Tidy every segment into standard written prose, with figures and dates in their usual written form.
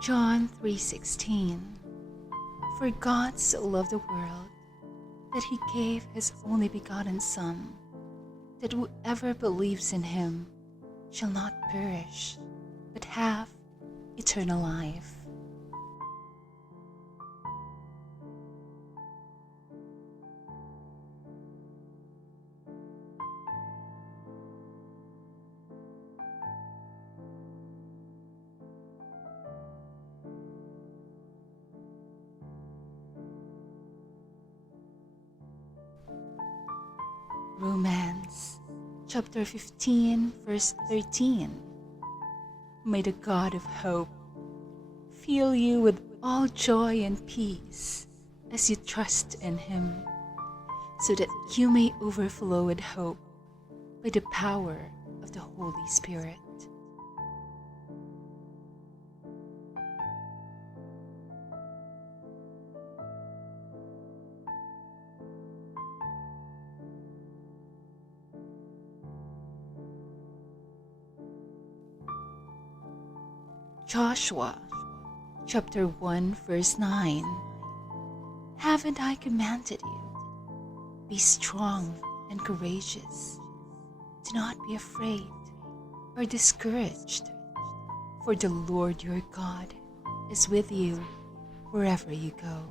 John 3:16. For God so loved the world that he gave his only begotten Son, that whoever believes in him shall not perish, but have eternal life. Romans chapter 15, verse 13. May the God of hope fill you with all joy and peace as you trust in him, so that you may overflow with hope by the power of the Holy Spirit. Joshua chapter 1, verse 9. Haven't I commanded you? Be strong and courageous. Do not be afraid or discouraged, for the Lord your God is with you wherever you go.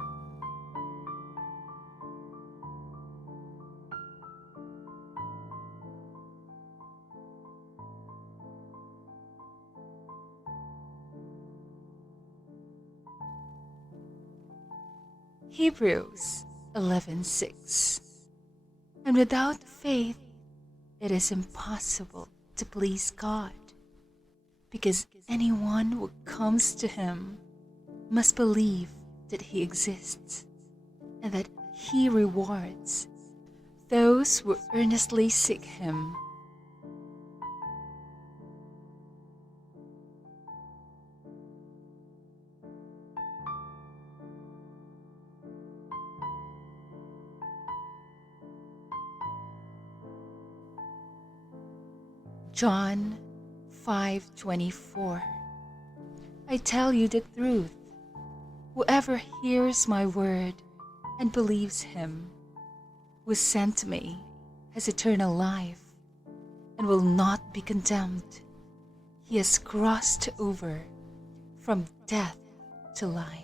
Hebrews 11:6. And without faith it is impossible to please God, because anyone who comes to him must believe that he exists and that he rewards those who earnestly seek him. John 5:24. I tell you the truth, whoever hears my word and believes him who sent me has eternal life and will not be condemned. He has crossed over from death to life.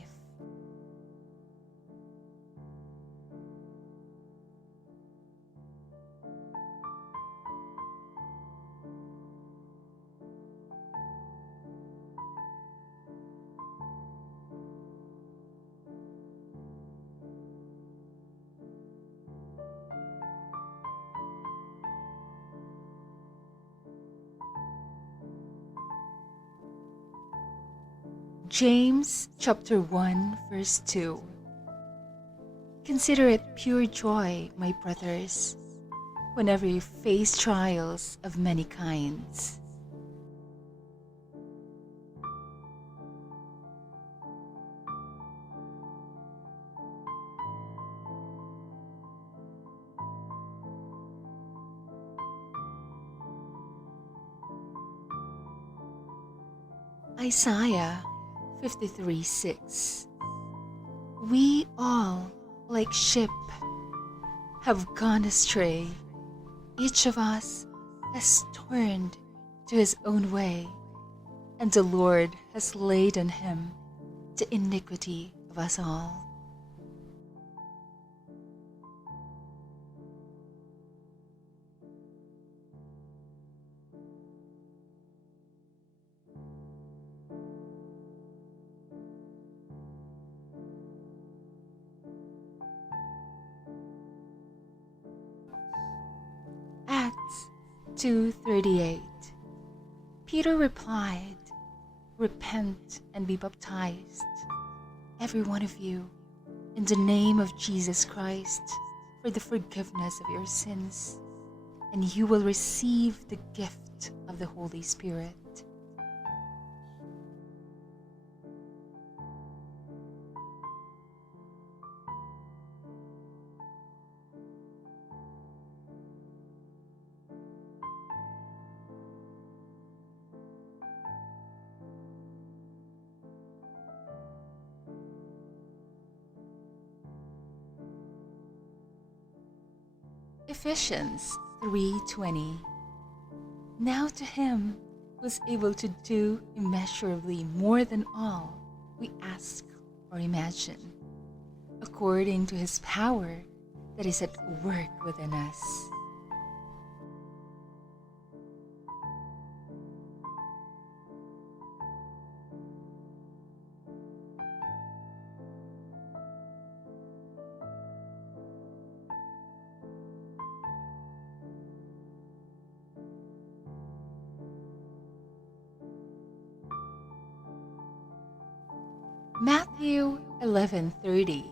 James chapter 1, verse 2. Consider it pure joy, my brothers, whenever you face trials of many kinds. Isaiah 53:6. We all, like sheep, have gone astray. Each of us has turned to his own way, and the Lord has laid on him the iniquity of us all. Acts 2:38. Peter replied, Repent and be baptized, every one of you, in the name of Jesus Christ, for the forgiveness of your sins, and you will receive the gift of the Holy Spirit. Ephesians 3:20. Now to him who's able to do immeasurably more than all we ask or imagine, according to his power that is at work within us. Matthew 11:30.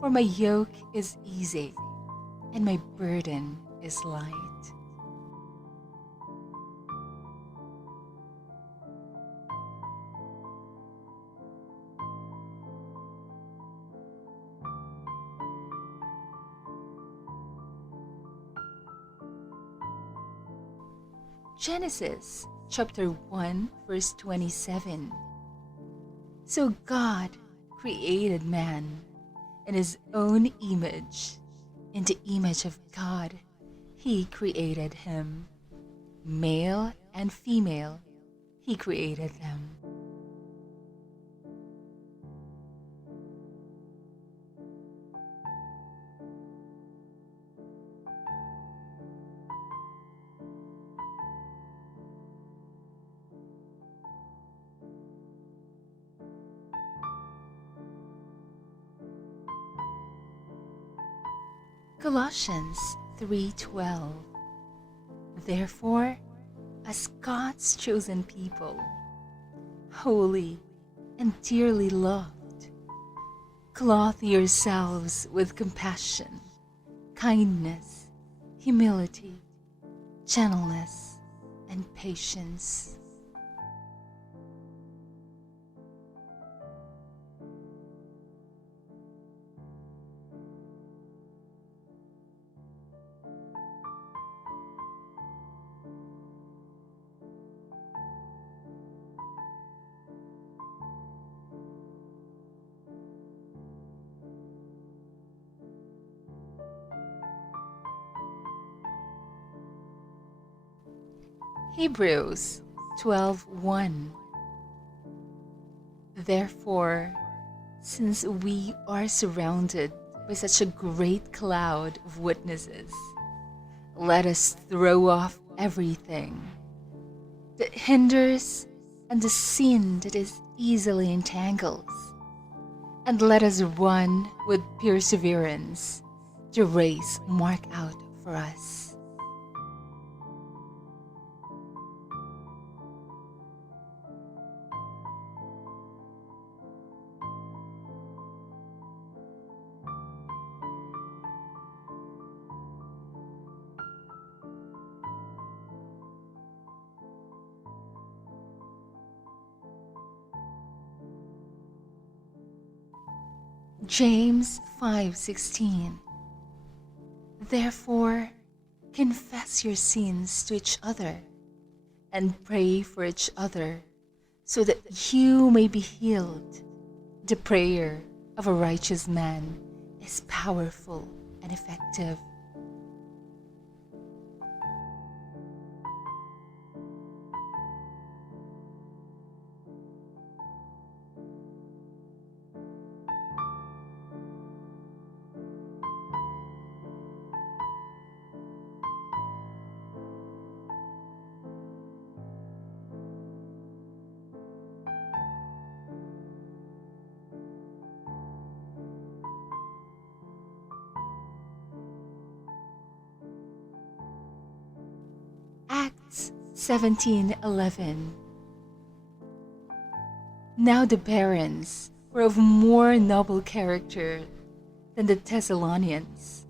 For my yoke is easy and my burden is light. Genesis chapter 1 verse 27. So God created man in his own image. In the image of God, he created him. Male and female, he created them. Colossians 3:12. Therefore, as God's chosen people, holy and dearly loved, clothe yourselves with compassion, kindness, humility, gentleness, and patience. Hebrews 12:1. Therefore, since we are surrounded by such a great cloud of witnesses, let us throw off everything that hinders and the sin that is easily entangles, and let us run with perseverance the race marked out for us. James 5:16. Therefore, confess your sins to each other and pray for each other so that you may be healed. The prayer of a righteous man is powerful and effective. Acts 17:11. Now the Bereans were of more noble character than the Thessalonians,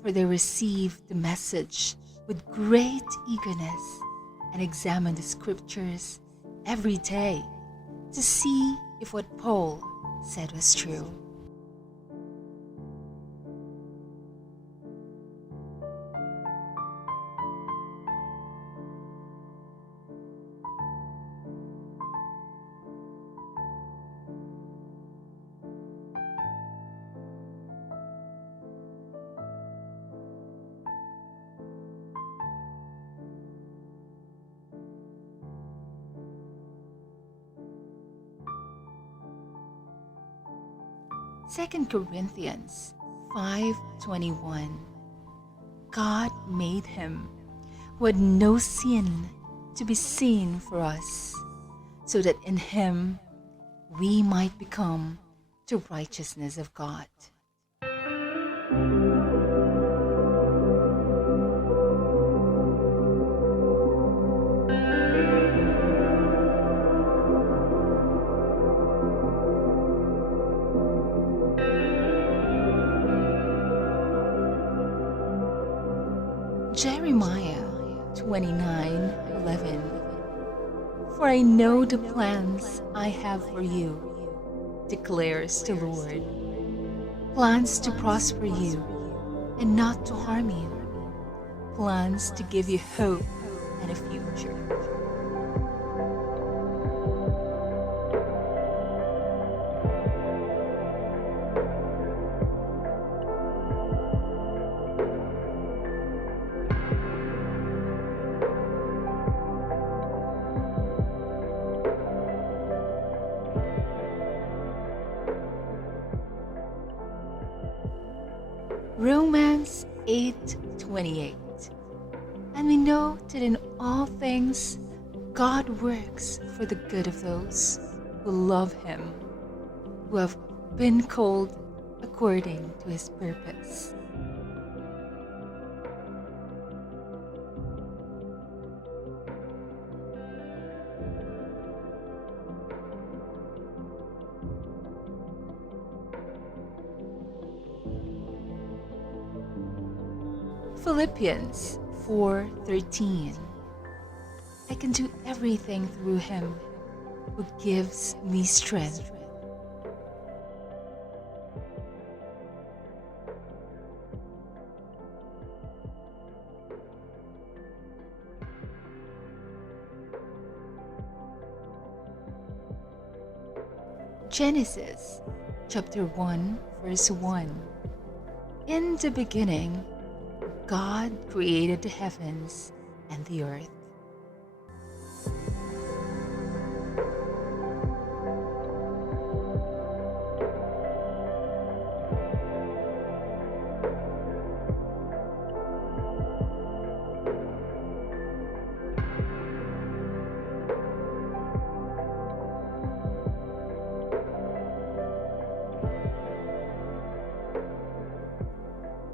for they received the message with great eagerness and examined the scriptures every day to see if what Paul said was true. 2 Corinthians 5:21. God made him who had no sin to be sin for us, so that in him we might become the righteousness of God. Jeremiah 29:11. For I know the plans I have for you, declares the Lord. Plans to prosper you and not to harm you. Plans to give you hope and a future. Romans 8:28. And we know that in all things God works for the good of those who love him, who have been called according to his purpose. Philippians 4:13. I can do everything through him who gives me strength. Genesis chapter 1 verse 1. In the beginning, God created the heavens and the earth.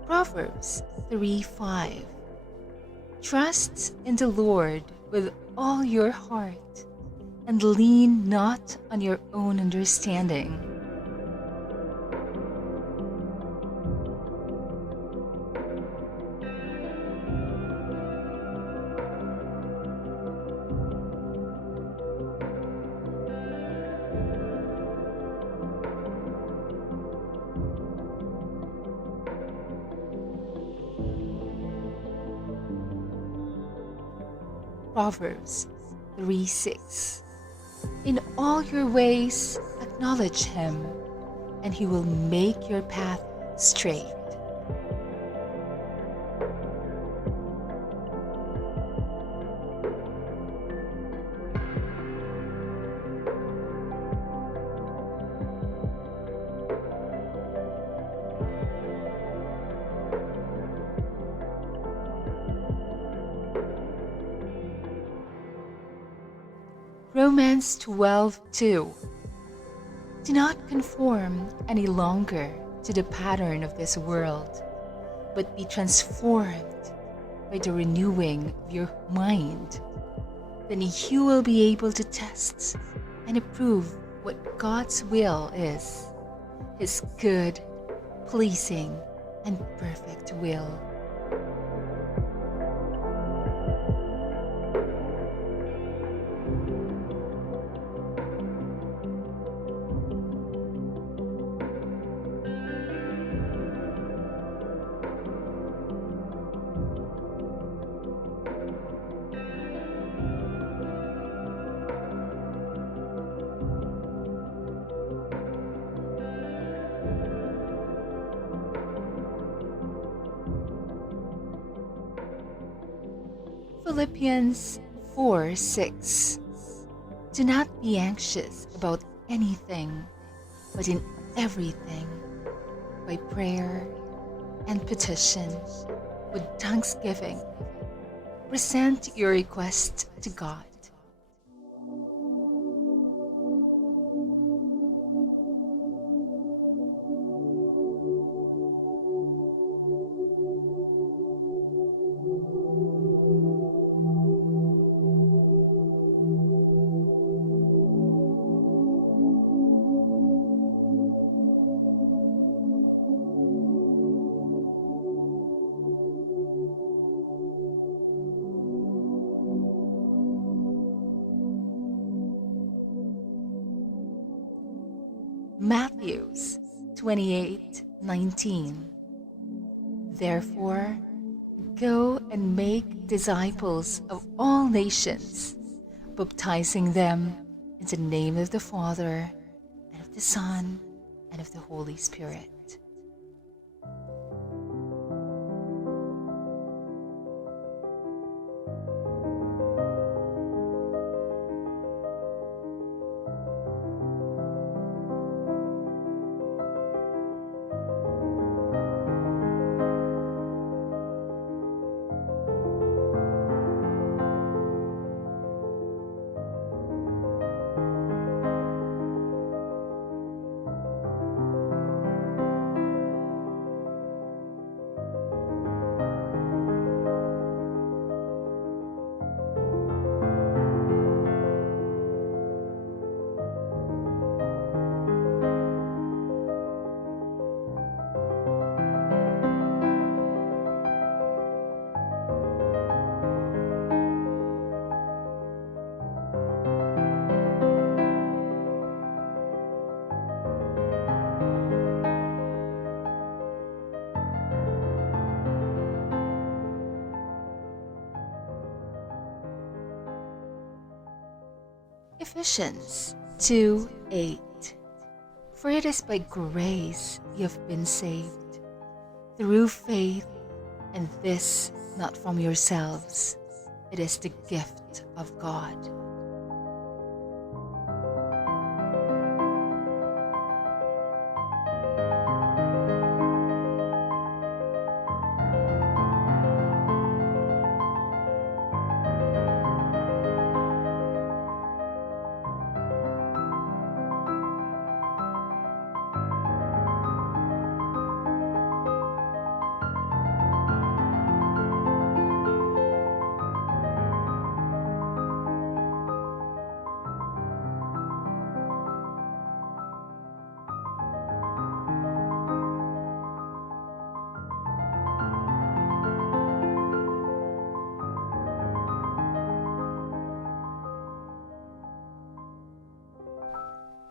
Proverbs 3:5. Trust in the Lord with all your heart and lean not on your own understanding. Proverbs 3:6. In all your ways acknowledge him, and he will make your path straight. Romans 12:2. Do not conform any longer to the pattern of this world, but be transformed by the renewing of your mind. Then you will be able to test and approve what God's will is, his good, pleasing, and perfect will. Philippians 4:6. Do not be anxious about anything, but in everything, by prayer and petition with thanksgiving. Present your request to God. Matthew 28:19. Therefore, go and make disciples of all nations, baptizing them in the name of the Father, and of the Son, and of the Holy Spirit. Ephesians 2:8. For it is by grace you have been saved, through faith, and this not from yourselves. It is the gift of God.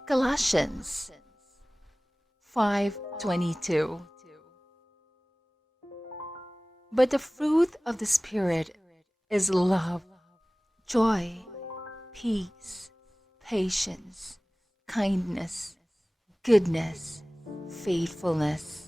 Colossians 5:22. But the fruit of the Spirit is love, joy, peace, patience, kindness, goodness, faithfulness.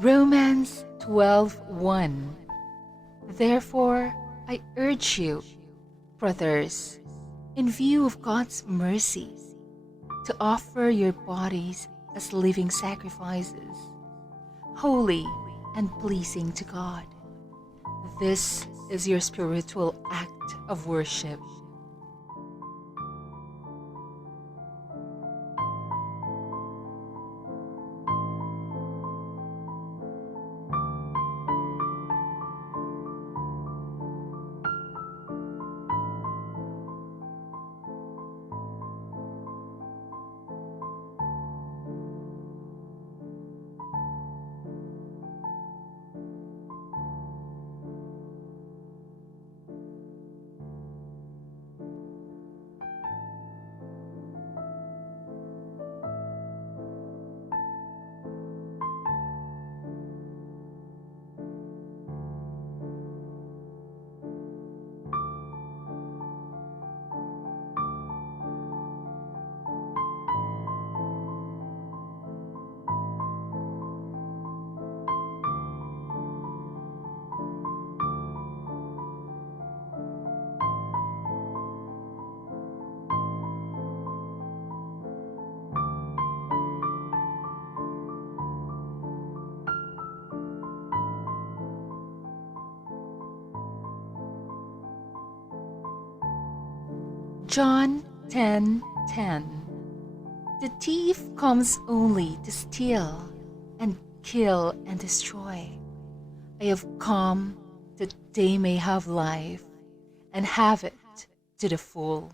Romans 12:1. Therefore, I urge you, brothers, in view of God's mercy, to offer your bodies as living sacrifices, holy and pleasing to God. This is your spiritual act of worship. John 10:10. The thief comes only to steal and kill and destroy. I have come that they may have life and have it to the full.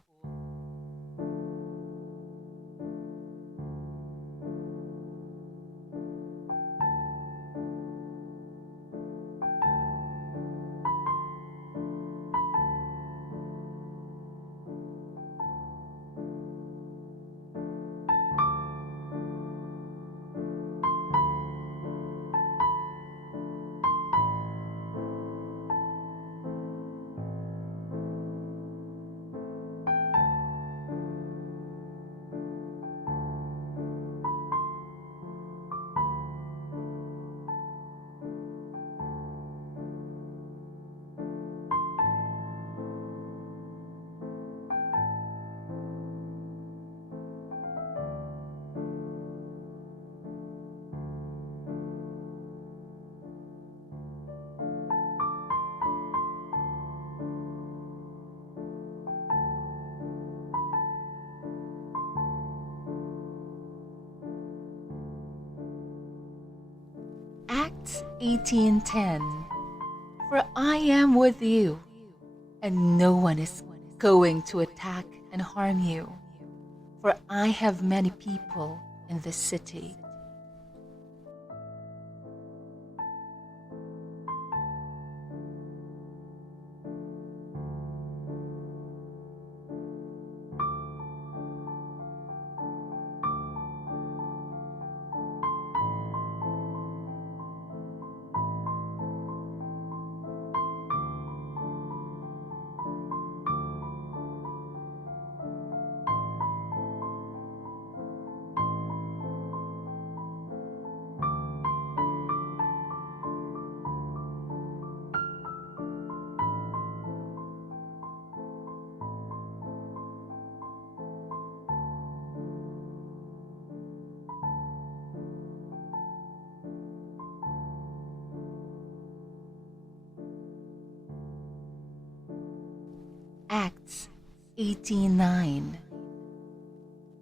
Acts 18:10. For I am with you, and no one is going to attack and harm you, for I have many people in this city. Acts 18:9.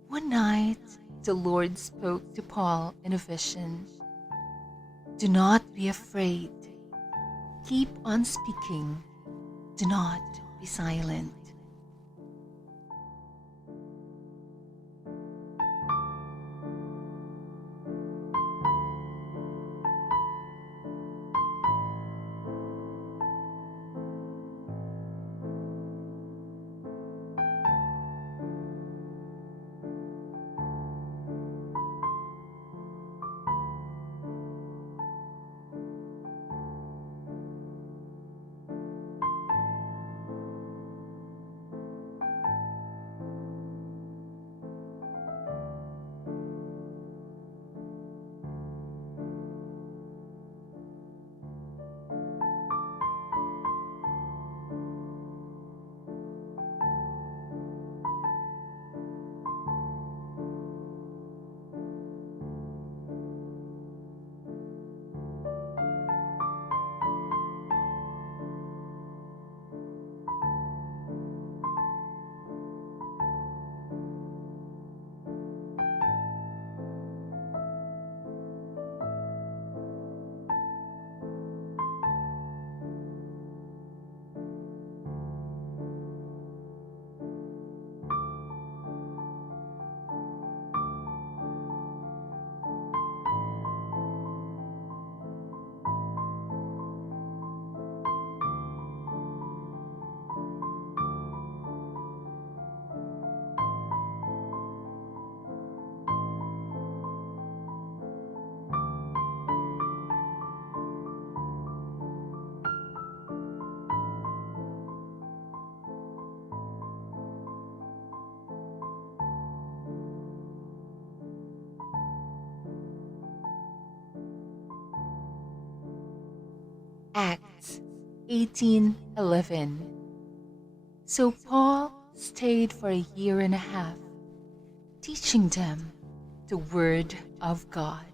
One night the Lord spoke to Paul in a vision. Do not be afraid. Keep on speaking. Do not be silent. Acts 18:11. So Paul stayed for a year and a half, teaching them the Word of God.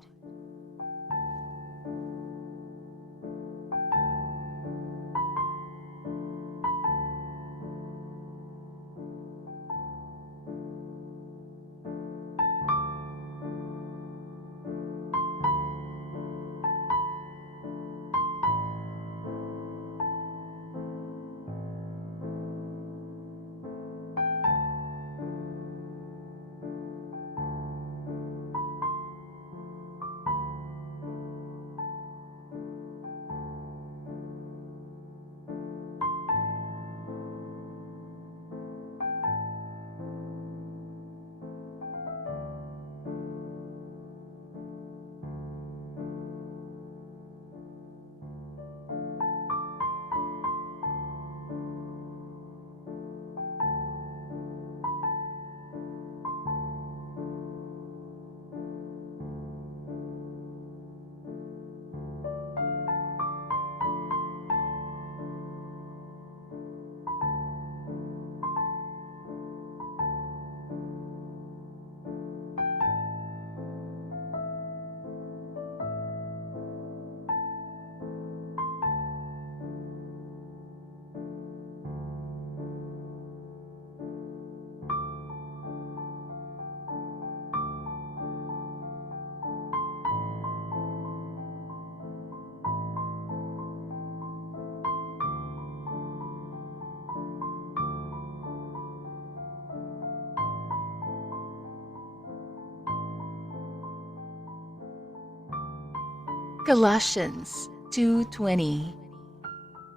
Colossians 2:20.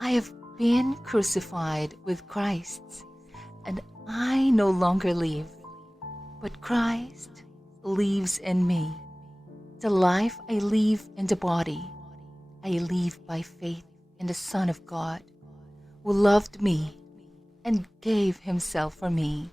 I have been crucified with Christ, and I no longer live, but Christ lives in me. The life I live in the body, I live by faith in the Son of God, who loved me and gave himself for me.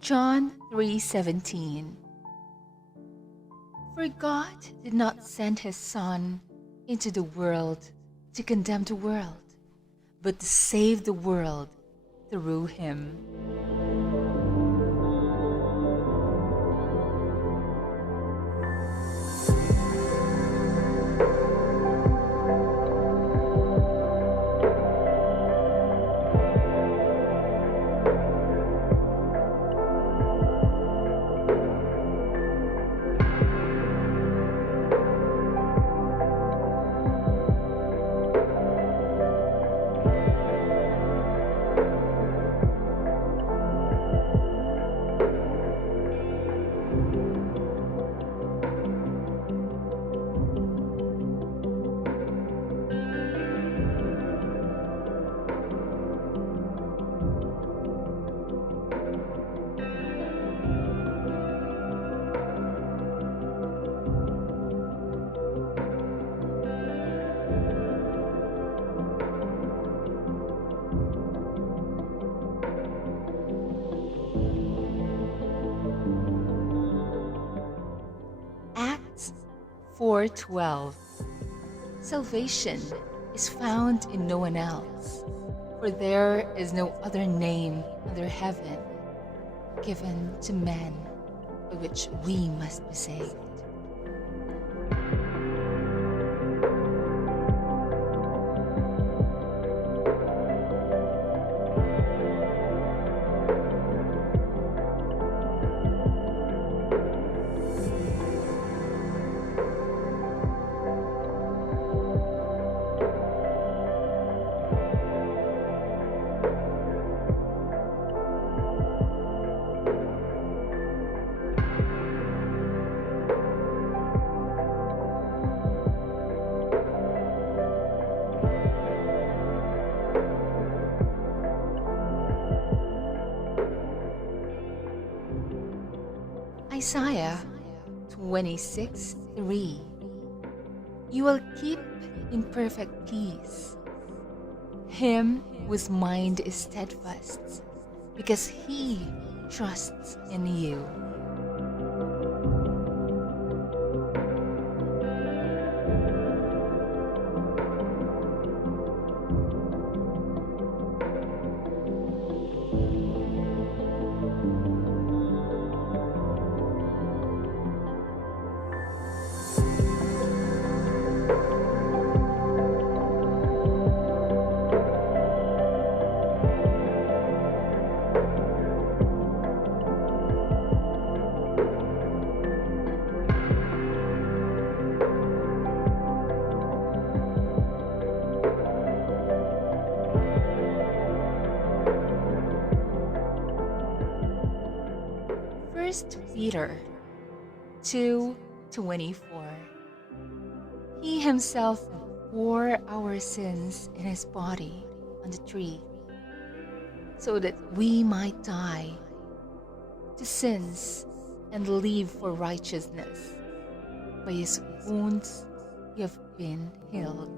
John 3:17. For God did not send his Son into the world to condemn the world, but to save the world through him. 4:12. Salvation is found in no one else, for there is no other name under heaven given to men by which we must be saved. Isaiah 26:3. You will keep in perfect peace him whose mind is steadfast, because he trusts in you. First Peter 2:24. He himself bore our sins in his body on the tree, so that we might die to sins and live for righteousness. By his wounds you have been healed.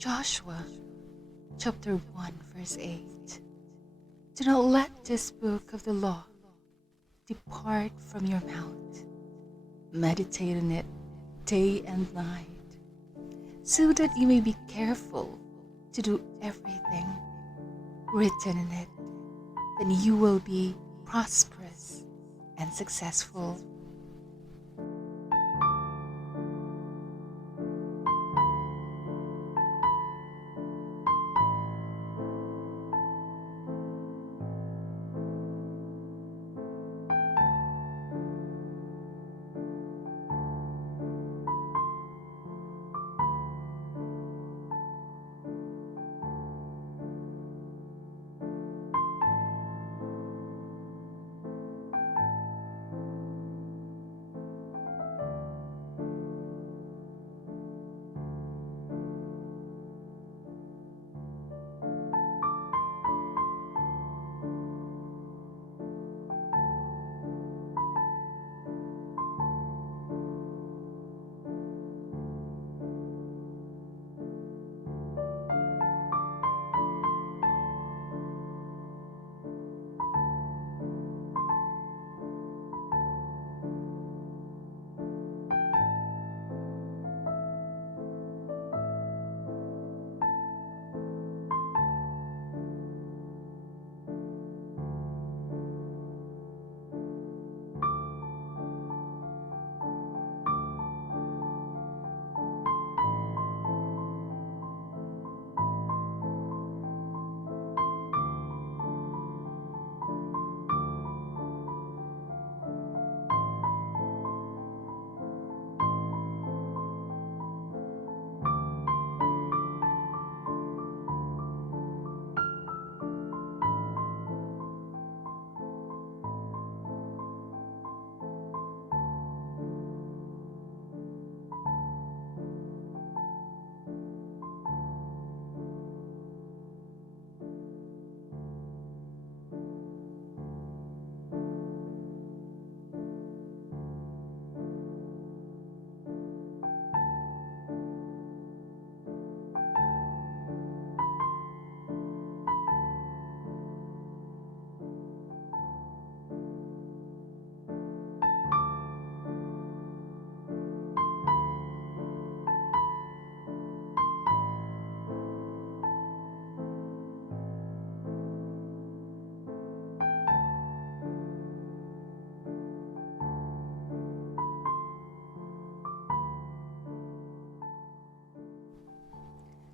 Joshua chapter 1 verse 8. Do not let this book of the law depart from your mouth. Meditate on it day and night, so that you may be careful to do everything written in it. Then you will be prosperous and successful.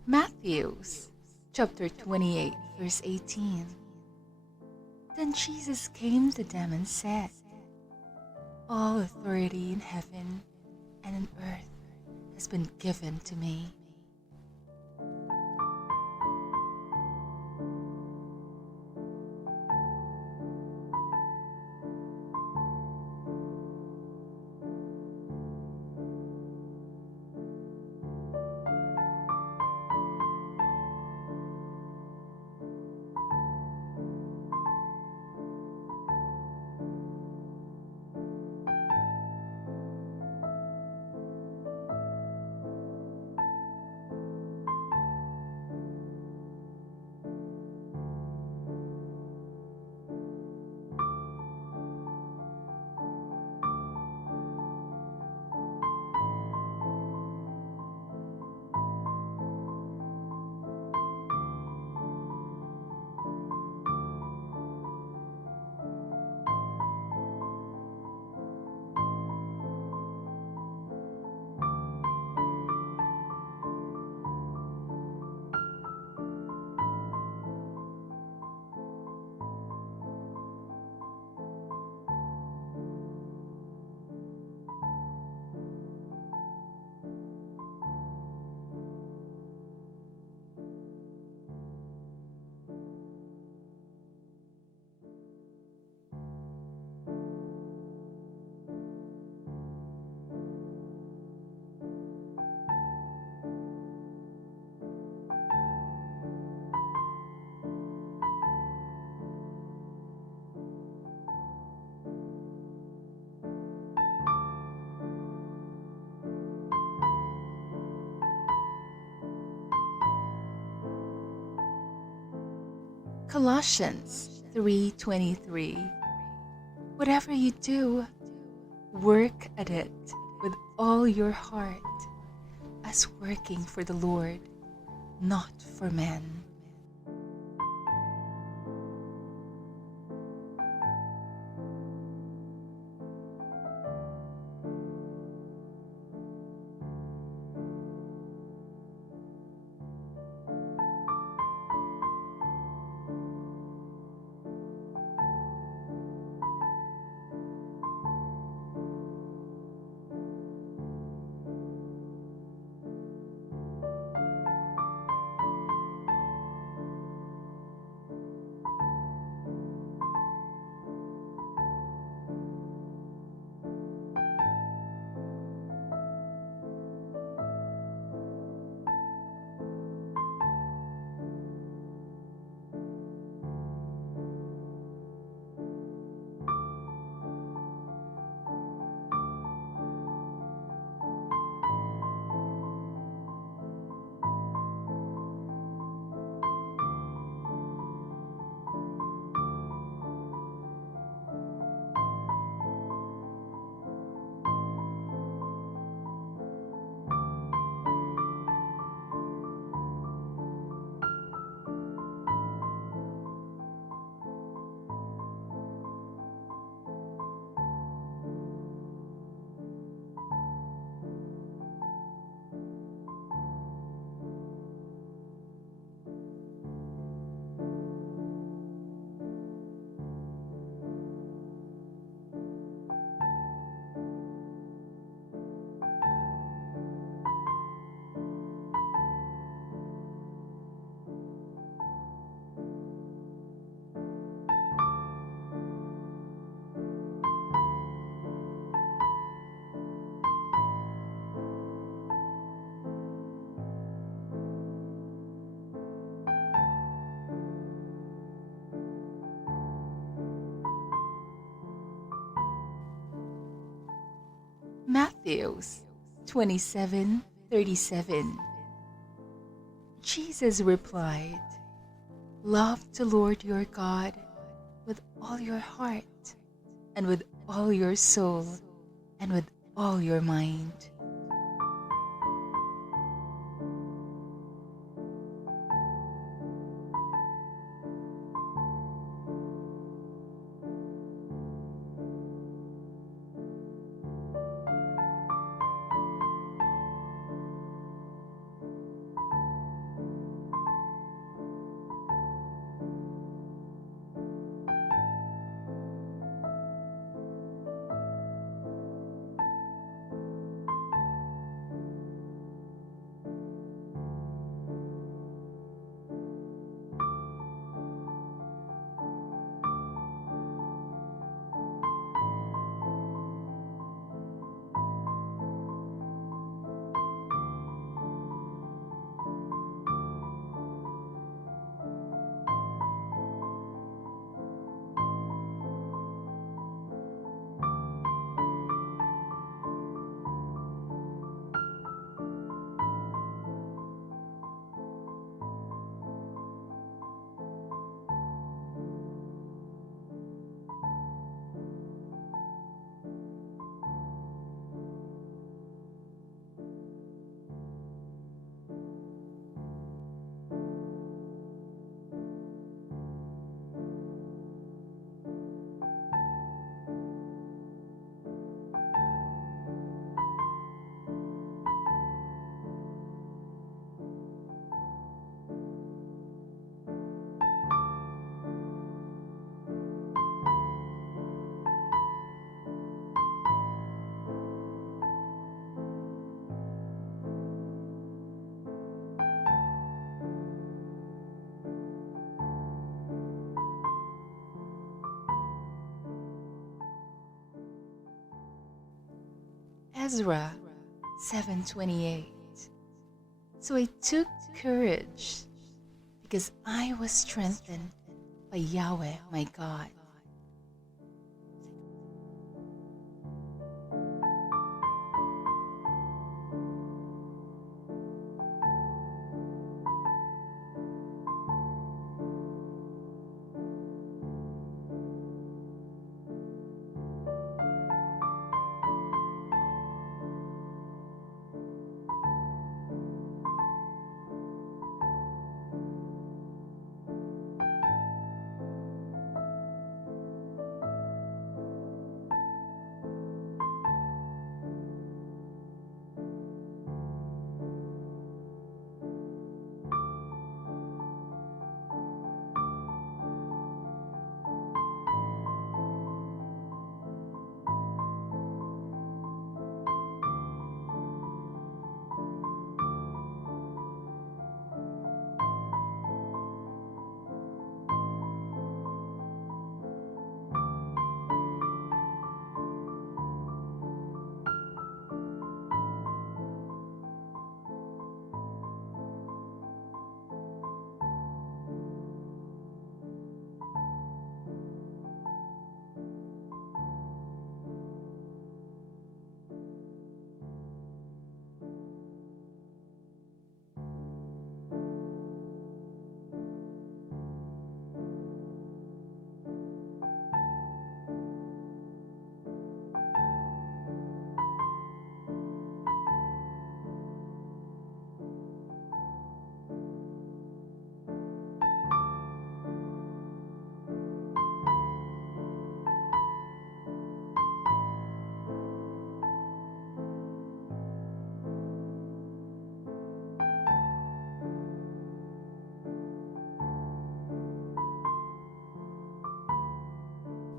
Matthew chapter 28, verse 18. Then Jesus came to them and said, "All authority in heaven and on earth has been given to me." Colossians 3:23. Whatever you do, work at it with all your heart, as working for the Lord, not for men. Matthew 27:37. Jesus replied, "Love the Lord your God with all your heart, and with all your soul, and with all your mind." Ezra 7:28. So I took courage because I was strengthened by Yahweh my God.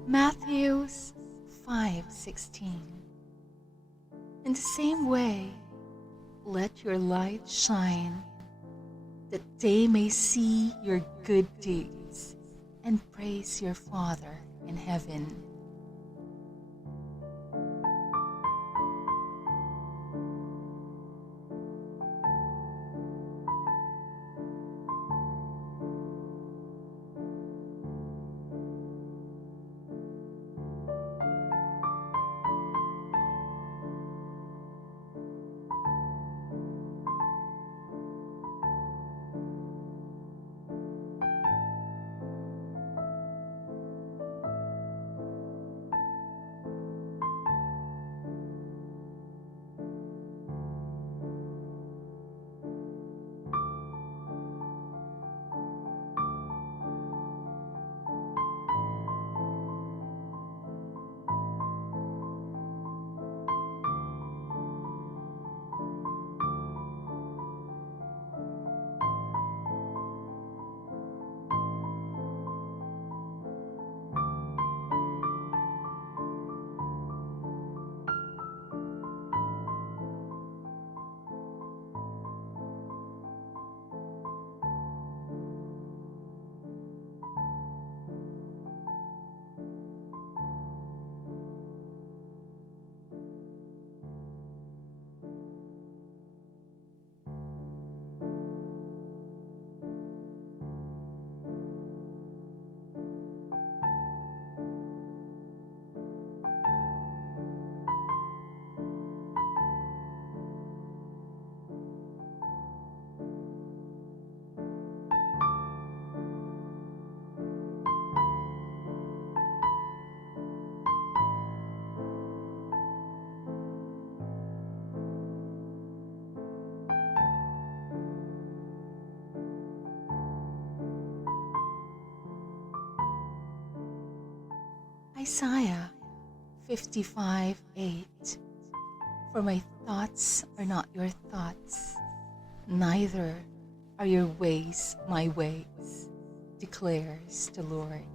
Matthew 5:16. In the same way, let your light shine, that they may see your good deeds and praise your Father in heaven. Isaiah 55:8. For my thoughts are not your thoughts, neither are your ways my ways, declares the Lord.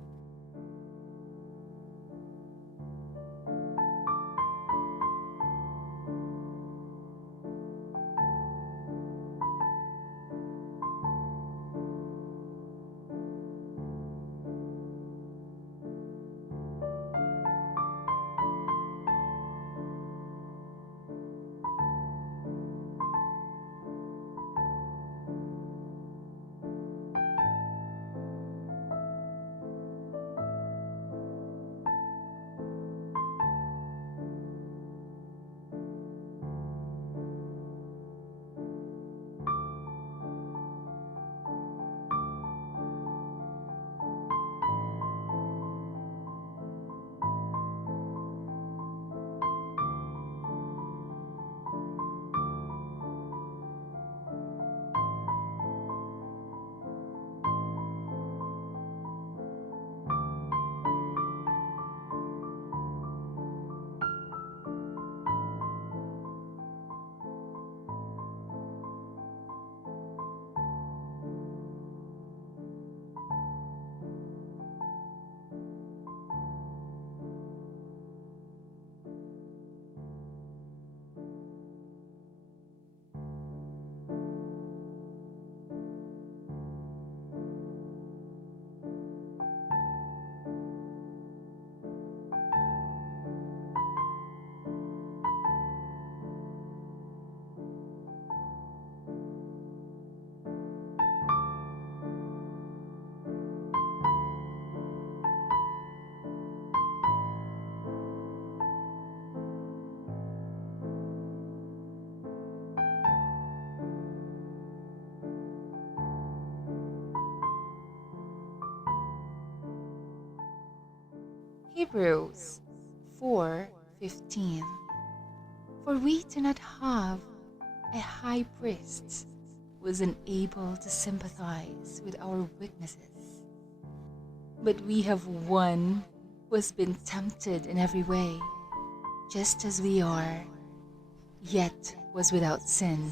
Hebrews 4:15. For we do not have a high priest who is unable to sympathize with our weaknesses, but we have one who has been tempted in every way, just as we are, yet was without sin.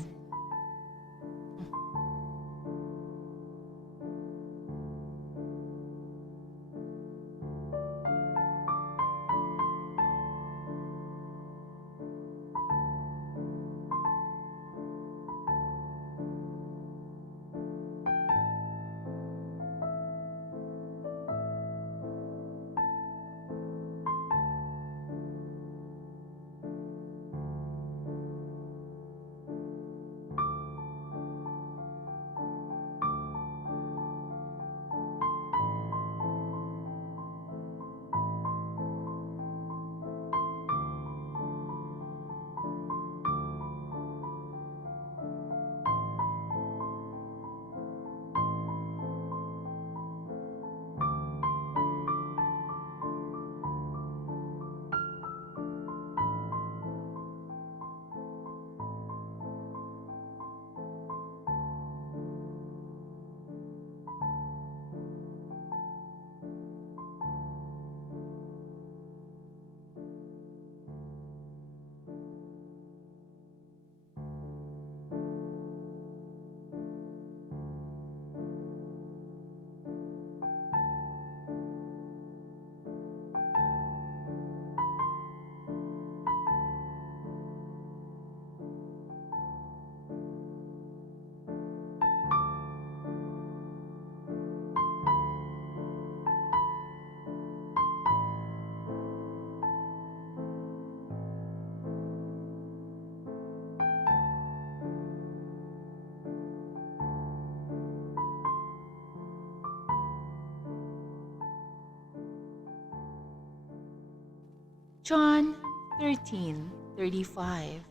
John 13:35.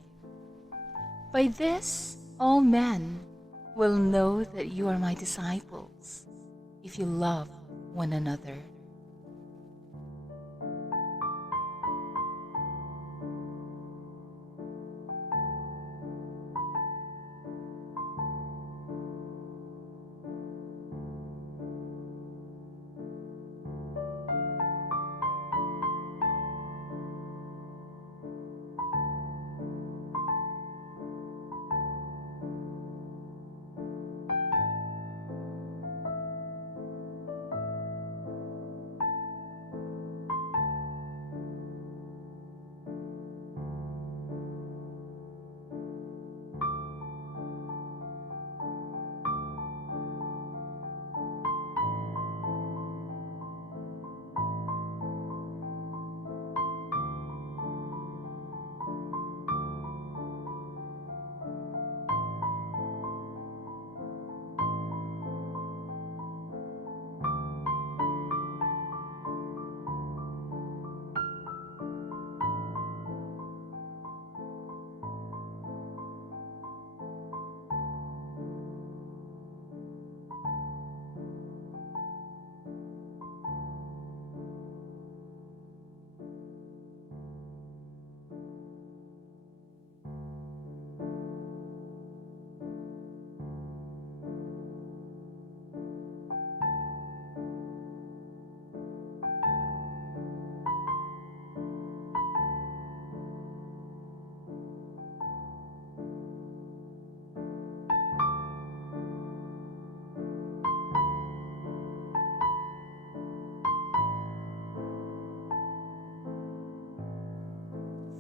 By this all men will know that you are my disciples, if you love one another.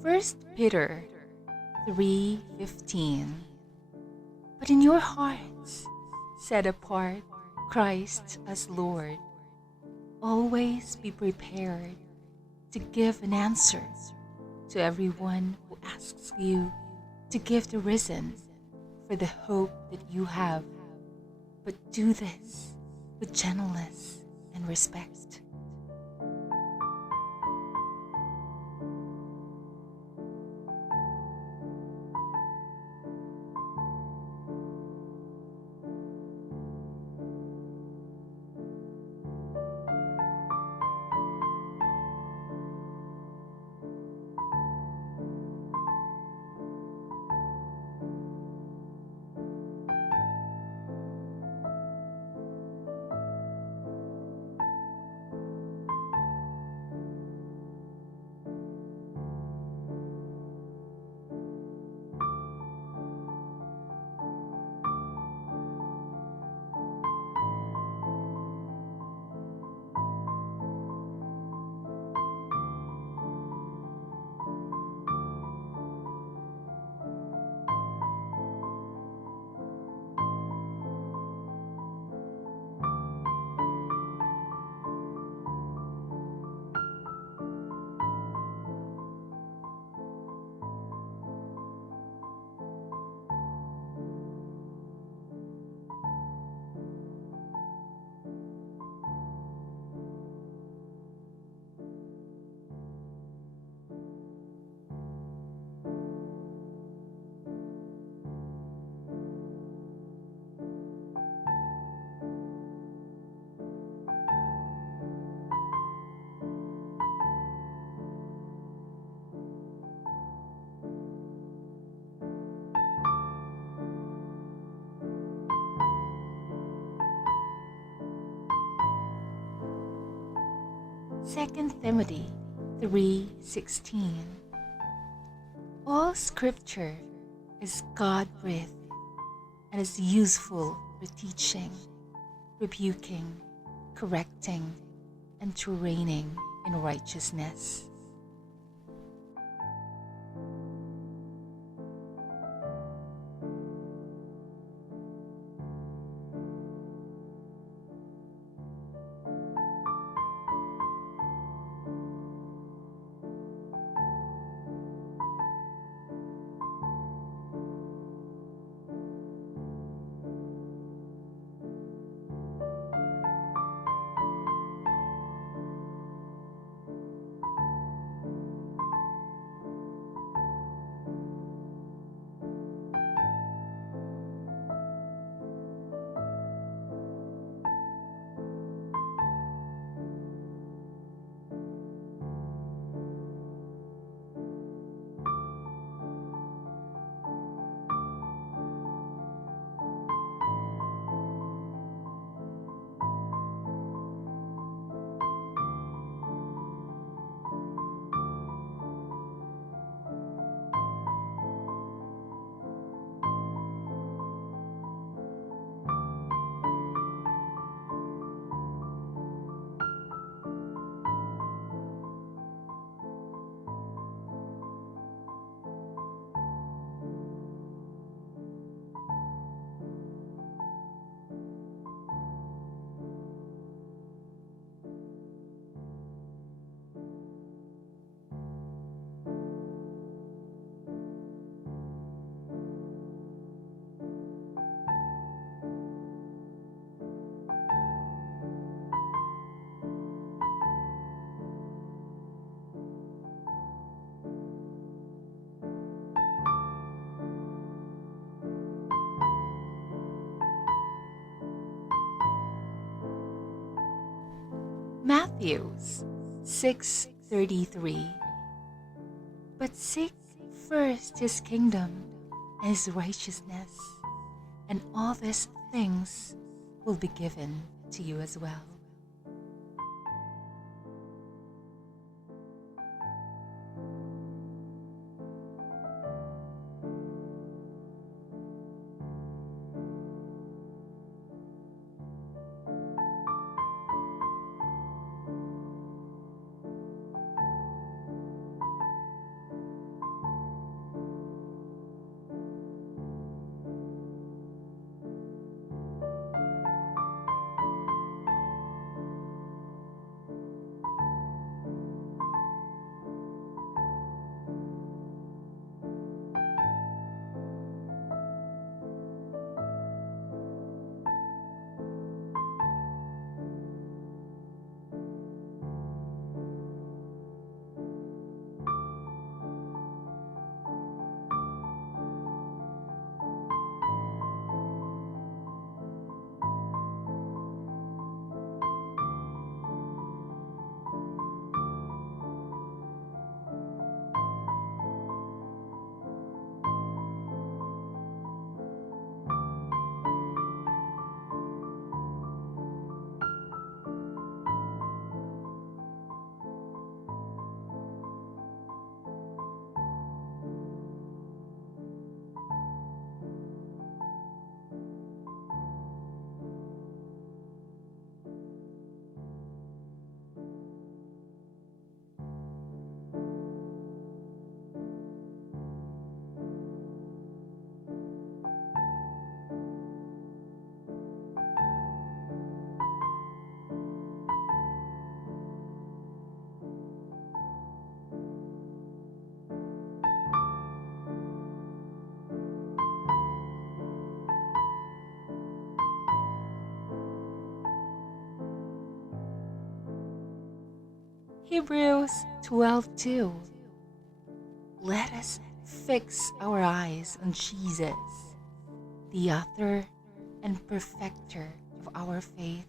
First Peter 3:15. But in your hearts set apart Christ as Lord. Always be prepared to give an answer to everyone who asks you to give the reason for the hope that you have. But do this with gentleness and respect. 2 Timothy 3:16. All scripture is God-breathed and is useful for teaching, rebuking, correcting, and training in righteousness. Matthew 6:33. But seek first his kingdom and his righteousness, and all these things will be given to you as well. Hebrews 12:2. Let us fix our eyes on Jesus, the author and perfecter of our faith,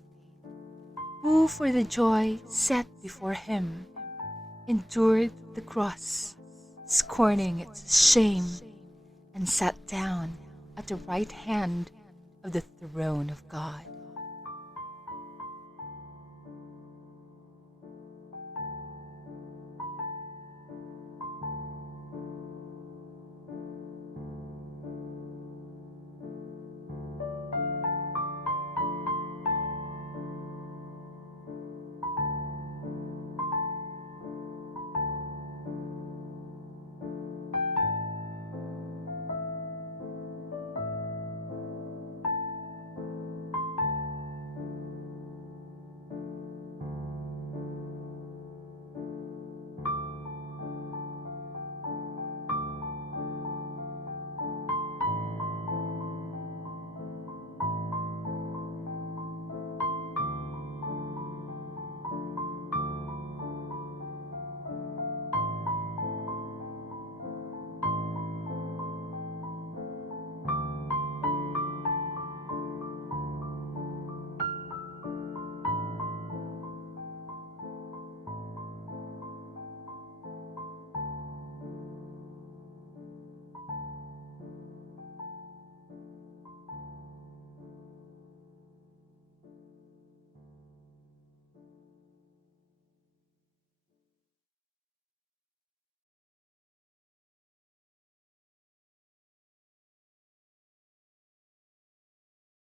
who for the joy set before him endured the cross, scorning its shame, and sat down at the right hand of the throne of God.